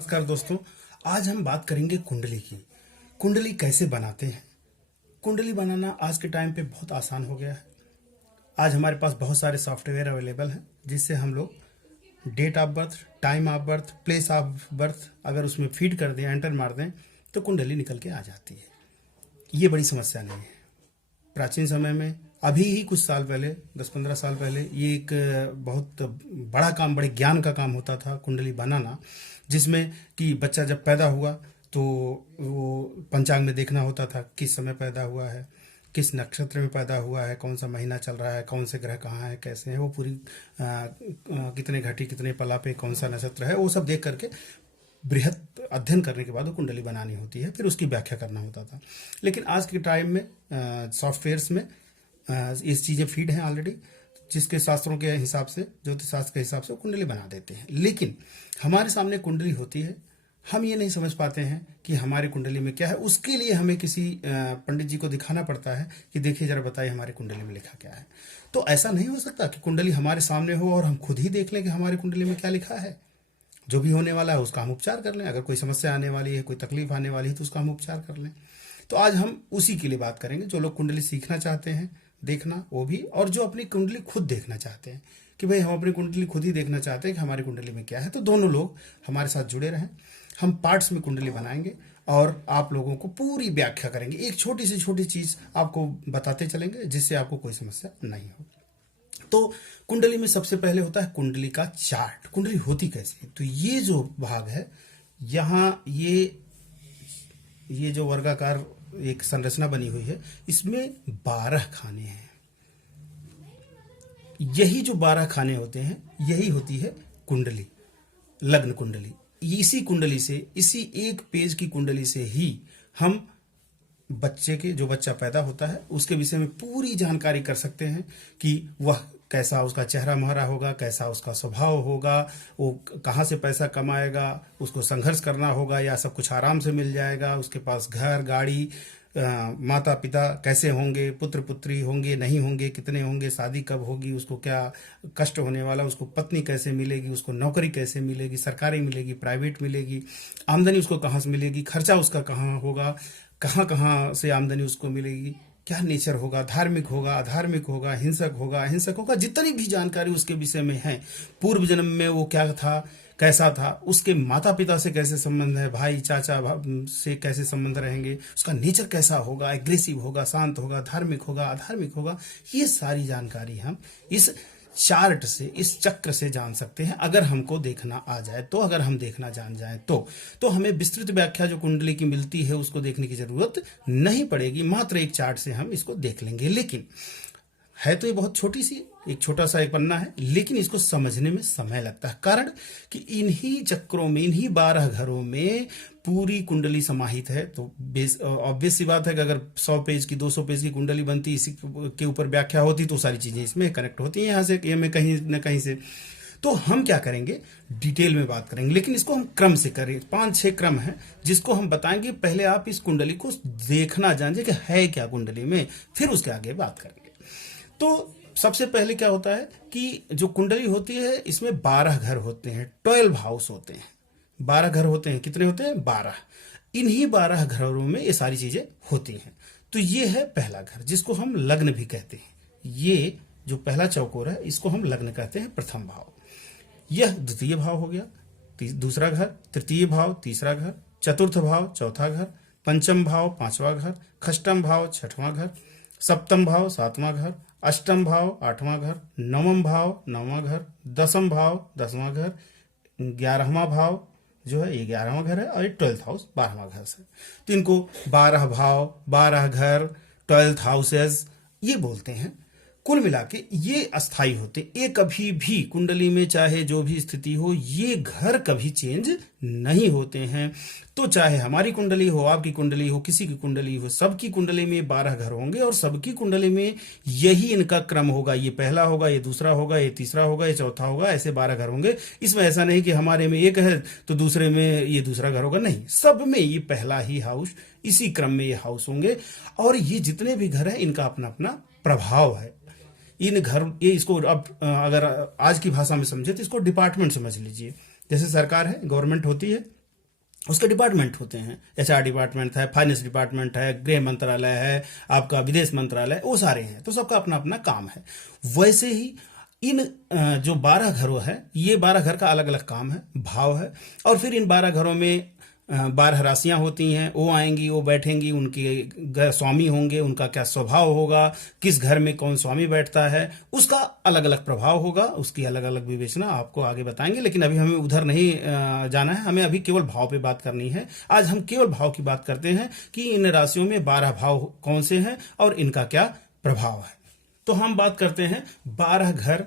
नमस्कार दोस्तों। आज हम बात करेंगे कुंडली की। कुंडली कैसे बनाते हैं। कुंडली बनाना आज के टाइम पे बहुत आसान हो गया है। आज हमारे पास बहुत सारे सॉफ्टवेयर अवेलेबल हैं जिससे हम लोग date of birth, time of birth, place of birth अगर उसमें फीड कर दें, एंटर मार दें तो कुंडली निकल के आ जाती है। ये बड़ी समस्या नहीं है। प्राचीन समय में अभी ही कुछ साल पहले, 10-15 साल पहले, ये एक बहुत बड़ा काम, बड़े ज्ञान का काम होता था कुंडली बनाना, जिसमें कि बच्चा जब पैदा हुआ तो वो पंचांग में देखना होता था किस समय पैदा हुआ है, किस नक्षत्र में पैदा हुआ है, कौन सा महीना चल रहा है, कौन से ग्रह कहाँ है, कैसे हैं वो पूरी कितने घटी कितने पला पे कौन सा नक्षत्र है, वो सब देख करके बृहद अध्ययन करने के बाद वो कुंडली बनानी होती है, फिर उसकी व्याख्या करना होता था। लेकिन आज के टाइम में सॉफ्टवेयर्स में ये चीज़ें फीड हैं ऑलरेडी, जिसके शास्त्रों के हिसाब से, ज्योतिष शास्त्र के हिसाब से कुंडली बना देते हैं। लेकिन हमारे सामने कुंडली होती है, हम ये नहीं समझ पाते हैं कि हमारी कुंडली में क्या है। उसके लिए हमें किसी पंडित जी को दिखाना पड़ता है कि देखिए जरा बताइए हमारी कुंडली में लिखा क्या है। तो ऐसा नहीं हो सकता कि कुंडली हमारे सामने हो और हम खुद ही देख लें कि हमारी कुंडली में क्या लिखा है। जो भी होने वाला है उसका हम उपचार कर लें। अगर कोई समस्या आने वाली है, कोई तकलीफ आने वाली है तो उसका हम उपचार कर लें। तो आज हम उसी के लिए बात करेंगे। जो लोग कुंडली सीखना चाहते हैं, देखना वो भी, और जो अपनी कुंडली खुद देखना चाहते हैं कि भाई हम अपनी कुंडली खुद ही देखना चाहते हैं कि हमारी कुंडली में क्या है, तो दोनों लोग हमारे साथ जुड़े रहें। हम पार्ट्स में कुंडली बनाएंगे और आप लोगों को पूरी व्याख्या करेंगे। एक छोटी से छोटी चीज आपको बताते चलेंगे जिससे आपको कोई समस्या नहीं हो। तो कुंडली में सबसे पहले होता है कुंडली का चार्ट। कुंडली होती कैसे है, तो ये जो भाग है, यहाँ ये जो वर्गाकार एक संरचना बनी हुई है, इसमें 12 खाने हैं। यही जो 12 खाने होते हैं, यही होती है कुंडली, लग्न कुंडली। इसी कुंडली से, इसी एक पेज की कुंडली से ही हम बच्चे के, जो बच्चा पैदा होता है उसके विषय में पूरी जानकारी कर सकते हैं कि वह कैसा, उसका चेहरा महरा होगा, कैसा उसका स्वभाव होगा, वो कहाँ से पैसा कमाएगा, उसको संघर्ष करना होगा या सब कुछ आराम से मिल जाएगा, उसके पास घर गाड़ी, माता पिता कैसे होंगे, पुत्र पुत्री होंगे नहीं होंगे, कितने होंगे, शादी कब होगी, उसको क्या कष्ट होने वाला, उसको पत्नी कैसे मिलेगी, उसको नौकरी कैसे मिलेगी, सरकारी मिलेगी, प्राइवेट मिलेगी, आमदनी उसको कहाँ से मिलेगी, खर्चा उसका कहाँ होगा, कहाँ कहाँ से आमदनी उसको मिलेगी, क्या नेचर होगा, धार्मिक होगा, अधार्मिक होगा, हिंसक होगा, अहिंसक होगा, जितनी भी जानकारी उसके विषय में है, पूर्व जन्म में वो क्या था, कैसा था, उसके माता पिता से कैसे संबंध है, भाई चाचा से कैसे संबंध रहेंगे, उसका नेचर कैसा होगा, एग्रेसिव होगा, शांत होगा, धार्मिक होगा, अधार्मिक होगा, ये सारी जानकारी हम इस चार्ट से, इस चक्र से जान सकते हैं। अगर हमको देखना आ जाए तो, अगर हम देखना जान जाए तो हमें विस्तृत व्याख्या जो कुंडली की मिलती है उसको देखने की जरूरत नहीं पड़ेगी। मात्र एक चार्ट से हम इसको देख लेंगे। लेकिन है तो ये बहुत छोटी सी, एक छोटा सा एक पन्ना है, लेकिन इसको समझने में समय लगता है। कारण कि इन्हीं चक्रों में, इन्हीं 12 घरों में पूरी कुंडली समाहित है। तो ऑब्वियस सी बात है कि अगर 100 पेज की, 200 पेज की कुंडली बनती, इसी के ऊपर व्याख्या होती तो सारी चीजें इसमें कनेक्ट होती हैं, यहाँ से ये में कहीं न कहीं से। तो हम क्या करेंगे, डिटेल में बात करेंगे, लेकिन इसको हम क्रम से करें। 5-6 क्रम है जिसको हम बताएंगे। पहले आप इस कुंडली को देखना जानिए कि है क्या कुंडली में, फिर उसके आगे बात करेंगे। तो सबसे पहले क्या होता है कि जो कुंडली होती है इसमें 12 घर होते हैं, 12 हाउस होते हैं। 12 घर होते हैं। कितने होते हैं? 12। इन्हीं 12 घरों में ये सारी चीजें होती हैं। तो ये है पहला घर, जिसको हम लग्न भी कहते हैं। ये जो पहला चौकोर है इसको हम लग्न कहते हैं, प्रथम भाव। यह द्वितीय भाव हो गया, दूसरा घर। तृतीय भाव, तीसरा घर। चतुर्थ भाव, चौथा घर। पंचम भाव, पांचवा घर। षष्ठम भाव, छठवां घर। सप्तम भाव, सातवां घर। अष्टम भाव, आठवां घर। नवम भाव, नौवां घर। दसम भाव, 10वां घर। 11वां भाव जो है ये 11वां घर है, और ये 12th हाउस 12वां घर है। तो इनको 12 भाव, 12 घर, 12th हाउसेस ये बोलते हैं। कुल मिला के ये अस्थाई होते। ये कभी भी कुंडली में चाहे जो भी स्थिति हो, ये घर कभी चेंज नहीं होते हैं। तो चाहे हमारी कुंडली हो, आपकी कुंडली हो, किसी की कुंडली हो, सबकी कुंडली में 12 घर होंगे और सबकी कुंडली में यही इनका क्रम होगा। ये पहला होगा, ये दूसरा होगा, ये तीसरा होगा, ये चौथा होगा, ऐसे 12 घर होंगे। इसमें ऐसा नहीं कि हमारे में एक है तो दूसरे में ये दूसरा घर होगा, नहीं, सब में ये पहला ही हाउस, इसी क्रम में ये हाउस होंगे। और ये जितने भी घर है इनका अपना अपना प्रभाव है। इन घर, ये इसको अब अगर आज की भाषा में समझे तो इसको डिपार्टमेंट समझ लीजिए। जैसे सरकार है, गवर्नमेंट होती है, उसके डिपार्टमेंट होते हैं, एचआर डिपार्टमेंट है, फाइनेंस डिपार्टमेंट है, गृह मंत्रालय है, आपका विदेश मंत्रालय, वो सारे हैं। तो सबका अपना अपना काम है। वैसे ही इन जो 12 घरों है, ये 12 घर का अलग अलग काम है, भाव है। और फिर इन 12 घरों में 12 राशियां होती हैं, वो आएंगी, वो बैठेंगी, उनके स्वामी होंगे, उनका क्या स्वभाव होगा, किस घर में कौन स्वामी बैठता है, उसका अलग अलग प्रभाव होगा, उसकी अलग अलग विवेचना आपको आगे बताएंगे। लेकिन अभी हमें उधर नहीं जाना है, हमें अभी केवल भाव पे बात करनी है। आज हम केवल भाव की बात करते हैं कि इन राशियों में 12 भाव कौन से हैं और इनका क्या प्रभाव है। तो हम बात करते हैं 12 घर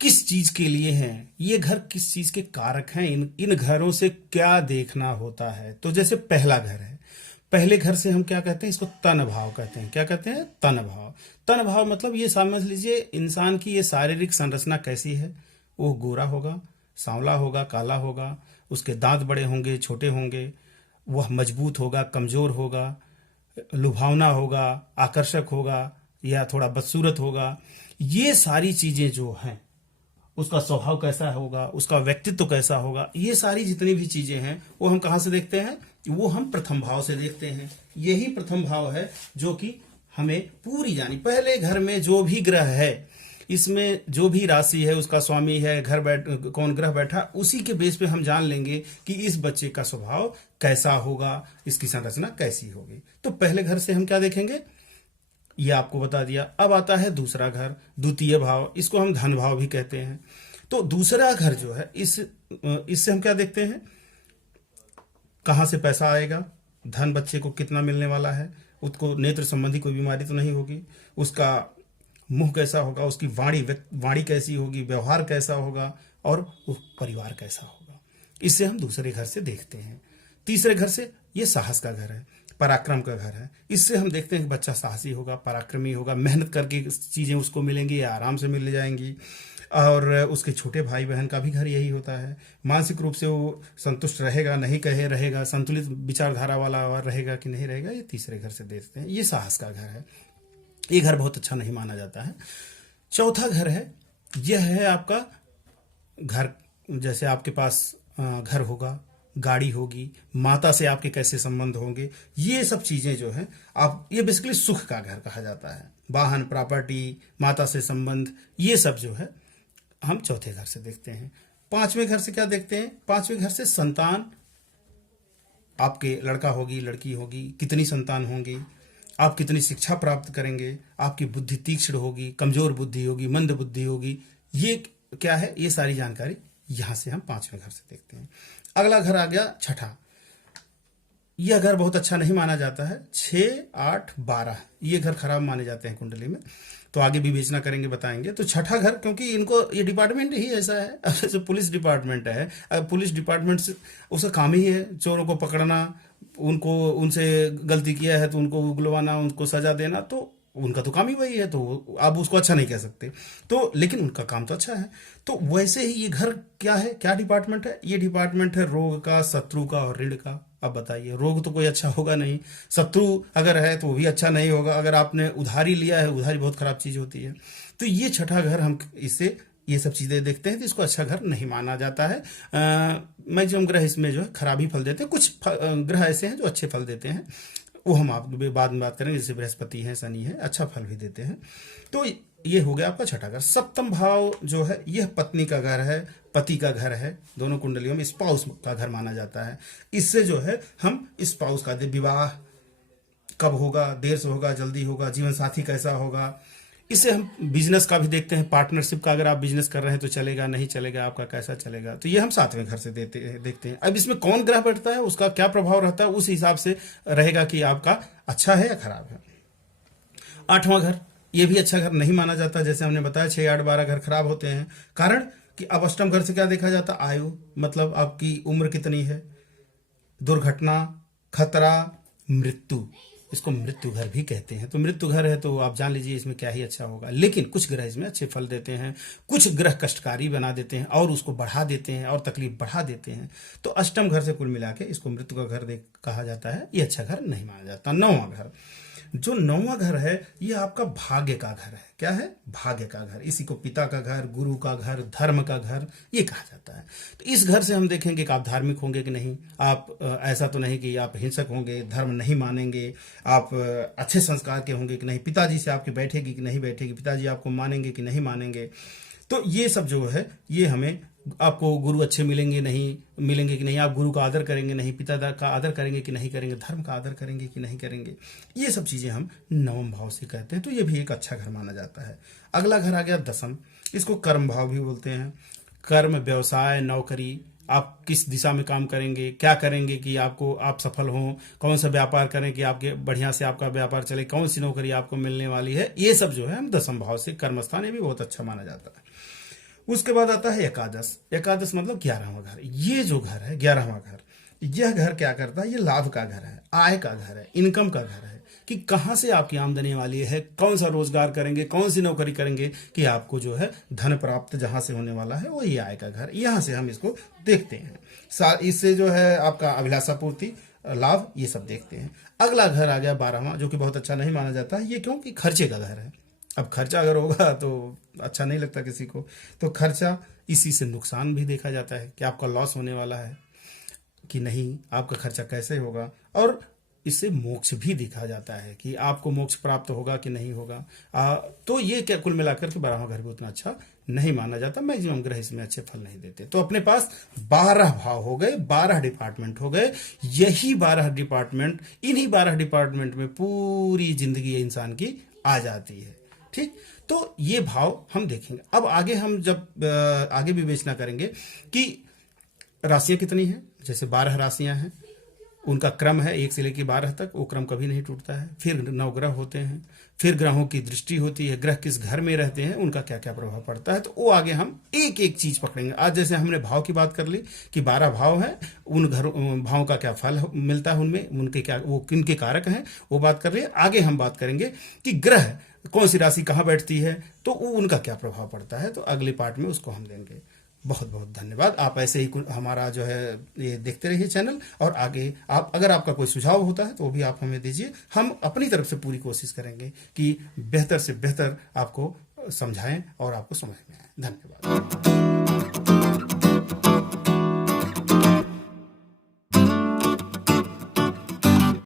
किस चीज के लिए हैं, ये घर किस चीज के कारक हैं, इन घरों से क्या देखना होता है। तो जैसे पहला घर है, पहले घर से हम क्या कहते हैं, इसको तन भाव कहते हैं। क्या कहते हैं? तन भाव। तन भाव मतलब ये समझ लीजिए इंसान की ये शारीरिक संरचना कैसी है। वो गोरा होगा, सांवला होगा, काला होगा, उसके दांत बड़े होंगे, छोटे होंगे, वह मजबूत होगा, कमजोर होगा, लुभावना होगा, आकर्षक होगा, या थोड़ा बदसूरत होगा। ये सारी चीजें जो हैं, उसका स्वभाव कैसा होगा, उसका व्यक्तित्व कैसा होगा, ये सारी जितनी भी चीजें हैं वो हम कहां से देखते हैं? वो हम प्रथम भाव से देखते हैं। यही प्रथम भाव है जो कि हमें पूरी जानी, पहले घर में जो भी ग्रह है, इसमें जो भी राशि है, उसका स्वामी है, कौन ग्रह बैठा, उसी के बेस पे हम जान लेंगे कि इस बच्चे का स्वभाव कैसा होगा, इसकी संरचना कैसी होगी। तो पहले घर से हम क्या देखेंगे, ये आपको बता दिया। अब आता है दूसरा घर, द्वितीय भाव, इसको हम धन भाव भी कहते हैं। तो दूसरा घर जो है, इससे हम क्या देखते हैं, कहां से पैसा आएगा, धन बच्चे को कितना मिलने वाला है, उसको नेत्र संबंधी कोई बीमारी तो नहीं होगी, उसका मुंह कैसा होगा, उसकी वाणी कैसी होगी, व्यवहार कैसा होगा, और परिवार कैसा होगा। इससे हम दूसरे घर से देखते हैं। तीसरे घर से, ये साहस का घर है, पराक्रम का घर है। इससे हम देखते हैं कि बच्चा साहसी होगा, पराक्रमी होगा, मेहनत करके चीजें उसको मिलेंगी या आराम से मिल जाएंगी। और उसके छोटे भाई बहन का भी घर यही होता है। मानसिक रूप से वो संतुष्ट रहेगा, नहीं कहे रहेगा, संतुलित विचारधारा वाला और रहेगा कि नहीं रहेगा, ये तीसरे घर से देखते हैं। ये साहस का घर है। ये घर बहुत अच्छा नहीं माना जाता है। चौथा घर है, यह है आपका घर, जैसे आपके पास घर होगा, गाड़ी होगी, माता से आपके कैसे संबंध होंगे, ये सब चीजें जो है आप, ये बेसिकली सुख का घर कहा जाता है। वाहन, प्रॉपर्टी, माता से संबंध, ये सब जो है हम चौथे घर से देखते हैं। पांचवें घर से क्या देखते हैं? पांचवें घर से संतान, आपके लड़का होगी, लड़की होगी, कितनी संतान होंगी, आप कितनी शिक्षा प्राप्त करेंगे, आपकी बुद्धि तीक्ष्ण होगी, कमजोर बुद्धि होगी, मंद बुद्धि होगी, ये क्या है, ये सारी जानकारी यहां से हम पांचवें घर से देखते हैं। अगला घर आ गया छठा। यह घर बहुत अच्छा नहीं माना जाता है। 6, 8, 12 ये घर खराब माने जाते हैं कुंडली में। तो आगे भी विवेचना करेंगे, बताएंगे। तो छठा घर, क्योंकि इनको ये डिपार्टमेंट ही ऐसा है। अब जैसे पुलिस डिपार्टमेंट है, अब पुलिस डिपार्टमेंट से उसका काम ही है चोरों को पकड़ना, उनको, उनसे गलती किया है तो उनको उगलवाना, उनको सजा देना, तो उनका तो काम ही वही है। तो आप उसको अच्छा नहीं कह सकते। तो लेकिन उनका काम तो अच्छा है। तो वैसे ही ये घर क्या है, क्या डिपार्टमेंट है? ये डिपार्टमेंट है रोग का, शत्रु का और ऋण का। अब बताइए, रोग तो कोई अच्छा होगा नहीं, शत्रु अगर है तो वो भी अच्छा नहीं होगा। अगर आपने उधारी लिया है, उधारी बहुत खराब चीज होती है। तो ये छठा घर, हम इससे ये सब चीजें देखते हैं तो इसको अच्छा घर नहीं माना जाता है। मैक्सिमम ग्रह इसमें जो है खराब ही फल देते हैं। कुछ ग्रह ऐसे हैं जो अच्छे फल देते हैं, वो हम आप बाद में बात करेंगे। जैसे बृहस्पति है, शनि है, अच्छा फल भी देते हैं। तो ये हो गया आपका छठा घर। सप्तम भाव जो है, यह पत्नी का घर है, पति का घर है। दोनों कुंडलियों में स्पाउस का घर माना जाता है। इससे जो है हम स्पाउस का, विवाह कब होगा, देर से होगा, जल्दी होगा, जीवन साथी कैसा होगा। इससे हम बिजनेस का भी देखते हैं, पार्टनरशिप का। अगर आप बिजनेस कर रहे हैं तो चलेगा, नहीं चलेगा, आपका कैसा चलेगा। तो ये हम सातवें घर से देखते हैं। अब इसमें कौन ग्रह बैठता है, उसका क्या प्रभाव रहता है, उस हिसाब से रहेगा कि आपका अच्छा है या खराब है। आठवां घर, ये भी अच्छा घर नहीं माना जाता। जैसे हमने बताया 6, 8, 12 घर खराब होते हैं। कारण कि अब अष्टम घर से क्या देखा जाता? आयु, मतलब आपकी उम्र कितनी है, दुर्घटना, खतरा, मृत्यु, इसको मृत्यु घर भी कहते हैं। तो मृत्यु घर है तो आप जान लीजिए इसमें क्या ही अच्छा होगा। लेकिन कुछ ग्रह इसमें अच्छे फल देते हैं, कुछ ग्रह कष्टकारी बना देते हैं और उसको बढ़ा देते हैं और तकलीफ बढ़ा देते हैं। तो अष्टम घर से कुल मिला के इसको मृत्यु का घर कहा जाता है। ये अच्छा घर नहीं माना जाता। नौवां घर, जो 9वां घर है ये आपका भाग्य का घर है। क्या है? भाग्य का घर। इसी को पिता का घर, गुरु का घर, धर्म का घर ये कहा जाता है। तो इस घर से हम देखेंगे कि आप धार्मिक होंगे कि नहीं, आप ऐसा तो नहीं कि आप हिंसक होंगे, धर्म नहीं मानेंगे, आप अच्छे संस्कार के होंगे कि नहीं, पिताजी से आपकी बैठेगी कि नहीं बैठेगी, पिताजी आपको मानेंगे कि नहीं मानेंगे। तो ये सब जो है ये हमें, आपको गुरु अच्छे मिलेंगे नहीं मिलेंगे कि नहीं, आप गुरु का आदर करेंगे नहीं, पिता का आदर करेंगे कि नहीं करेंगे, धर्म का आदर करेंगे कि नहीं करेंगे, ये सब चीजें हम 9वें भाव से कहते हैं। तो ये भी एक अच्छा घर माना जाता है। अगला घर आ गया 10th, इसको कर्म भाव भी बोलते हैं। कर्म, व्यवसाय, नौकरी, आप किस दिशा में काम करेंगे, क्या करेंगे कि आप सफल हों, कौन सा व्यापार करें कि आपके बढ़िया से आपका व्यापार चले, कौन सी नौकरी आपको मिलने वाली है, ये सब जो है हम 10वें भाव से कर्म स्थान, ये भी बहुत अच्छा माना जाता है। उसके बाद आता है एकादश। एकादश मतलब 11वां घर। ये जो घर है 11वां घर, यह घर क्या करता है? ये लाभ का घर है, आय का घर है, इनकम का घर है कि कहां से आपकी आमदनी वाली है, कौन सा रोजगार करेंगे, कौन सी नौकरी करेंगे कि आपको जो है धन प्राप्त जहां से होने वाला है, वो ये आय का घर। यहां से हम इसको देखते हैं। इससे जो है आपका अभिलाषा पूर्ति, लाभ, ये सब देखते हैं। अगला घर आ गया 12वां, जो कि बहुत अच्छा नहीं माना जाता है ये, क्योंकि खर्चे का घर है। अब खर्चा अगर होगा तो अच्छा नहीं लगता किसी को, तो खर्चा, इसी से नुकसान भी देखा जाता है कि आपका लॉस होने वाला है कि नहीं, आपका खर्चा कैसे होगा, और इससे मोक्ष भी देखा जाता है कि आपको मोक्ष प्राप्त होगा कि नहीं होगा। तो ये क्या कुल मिलाकर के 12वां घर भी उतना अच्छा नहीं माना जाता, मैक्सिमम ग्रह इसमें अच्छे फल नहीं देते। तो अपने पास 12 भाव हो गए, 12 डिपार्टमेंट हो गए। यही 12 डिपार्टमेंट, इन्हीं 12 डिपार्टमेंट में पूरी जिंदगी इंसान की आ जाती है। ठीक, तो ये भाव हम देखेंगे। अब आगे हम जब आगे विवेचना करेंगे कि राशियां कितनी हैं, जैसे 12 राशियां हैं, उनका क्रम है 1 से लेकर 12 तक, वो क्रम कभी नहीं टूटता है। फिर 9 ग्रह होते हैं, फिर ग्रहों की दृष्टि होती है, ग्रह किस घर में रहते हैं, उनका क्या क्या प्रभाव पड़ता है। तो वो आगे हम एक एक चीज पकड़ेंगे। आज जैसे हमने भाव की बात कर ली कि 12 भाव हैं, उन भावों का क्या फल मिलता है, उनमें उनके क्या, वो किनके कारक हैं, वो बात कर लिए। आगे हम बात करेंगे कि ग्रह कौन सी राशि कहाँ बैठती है, तो उनका क्या प्रभाव पड़ता है। तो अगले पार्ट में उसको हम देंगे। बहुत बहुत धन्यवाद। आप ऐसे ही हमारा जो है ये देखते रहिए चैनल, और आगे आप अगर आपका कोई सुझाव होता है तो वो भी आप हमें दीजिए। हम अपनी तरफ से पूरी कोशिश करेंगे कि बेहतर से बेहतर आपको समझाएं और आपको समझ में आए। धन्यवाद।